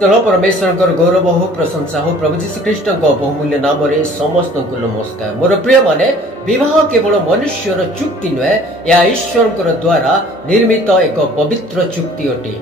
चलो परमेश्वर गौरव हो प्रशंसा हो प्रभु जीशु ख्रीष्ट बहुमूल्य नाम समस्त को नमस्कार। मोर प्रिय माने विवाह केवल मनुष्यर चुक्ति नुहे, यह ईश्वर द्वारा निर्मित एक पवित्र चुक्ति अटे।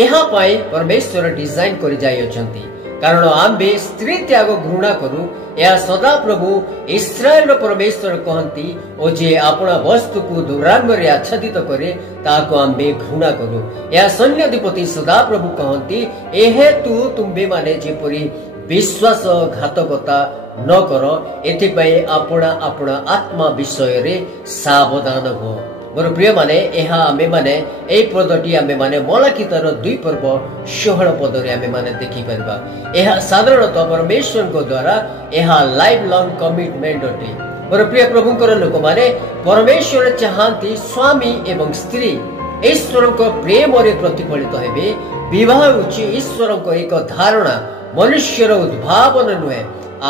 यहाँ परमेश्वर डिजाइन कर जाइछंती, कारण आम्बे स्त्री त्याग घृणा करू या सदा प्रभु इस्राएल परमेश्वर कहती ओ जे आपना वस्तु को दुरान्मरे आच्छादित करे ताको आम्बे घृणा करू। या सैन्याधिपति सदा प्रभु कहती एहे तू तुम्बे माने जेपरी विश्वासघातकता न कर, एथिपाई आपना आपना आत्मा विषय रे सावधान हो। मोर प्रिय माने यह आमे माने ए पदटी आमे माने मलाकितार 2 पर्व 16 पदरे आमे माने देखि परबा। यह साधारणतः परमेश्वर को द्वारा यह लाइफ लॉन्ग कमिटमेंट अटे। मोर प्रिय प्रभुंकर लोक माने परमेश्वर चाहती स्वामी एवं स्त्री ईश्वर को प्रेम रे प्रतिफलित हेबे। विवाह होछि ईश्वर को एक धारणा, मनुष्यर उद्भावन नुहे।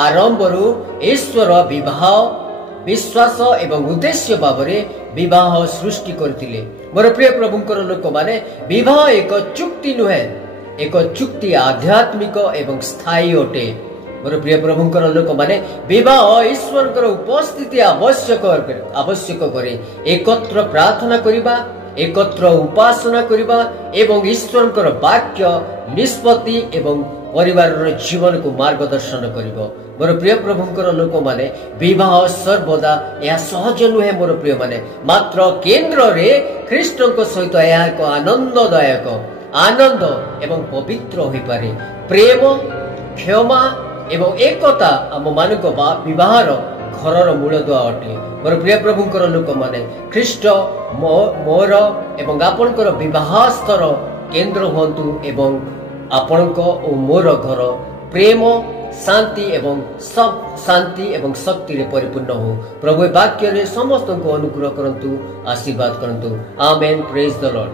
आरंभरू ईश्वर विवाह विश्वास एवं उद्देश्य भावरे विवाह सृष्टि करथिले। मोर प्रिय प्रभुंकर लोक माने विवाह एक चुक्ति नुहे, एक चुक्ति आध्यात्मिक एवं स्थायी अटे। मोर प्रिय प्रभुंकर लोक माने विवाह ईश्वर उपस्थिति आवश्यक करे। एकत्र प्रार्थना करिबा, एकत्र उपासना करिबा एवं ईश्वर वाक्य निष्पत्ति एवं परिवार जीवन को मार्गदर्शन करिबो। मोर प्रिय प्रभुंकर लोक माने विवाह सर्वदा यह सहज नुहे। मोर प्रिय माने मात्र केंद्र रे ख्रीष्ट सहित यह एक आनंददायक आनंद एवं पवित्र हो पारे। प्रेम क्षमा एवं एकता आम मानक विवाहर घरर मूलदुआ अटे। मोर प्रिय प्रभुंकर लोक माने ख्रीष्ट मोर एवं आपणकर विवाह स्तर केंद्र हुंतु एवं आपणक ओ मोर घर प्रेम शांति एवं शक्ति रे परिपूर्ण हो। प्रभु वाक्य रे समस्त को अनुग्रह करंतु, आशीर्वाद करंतु। आमेन। Praise the Lord.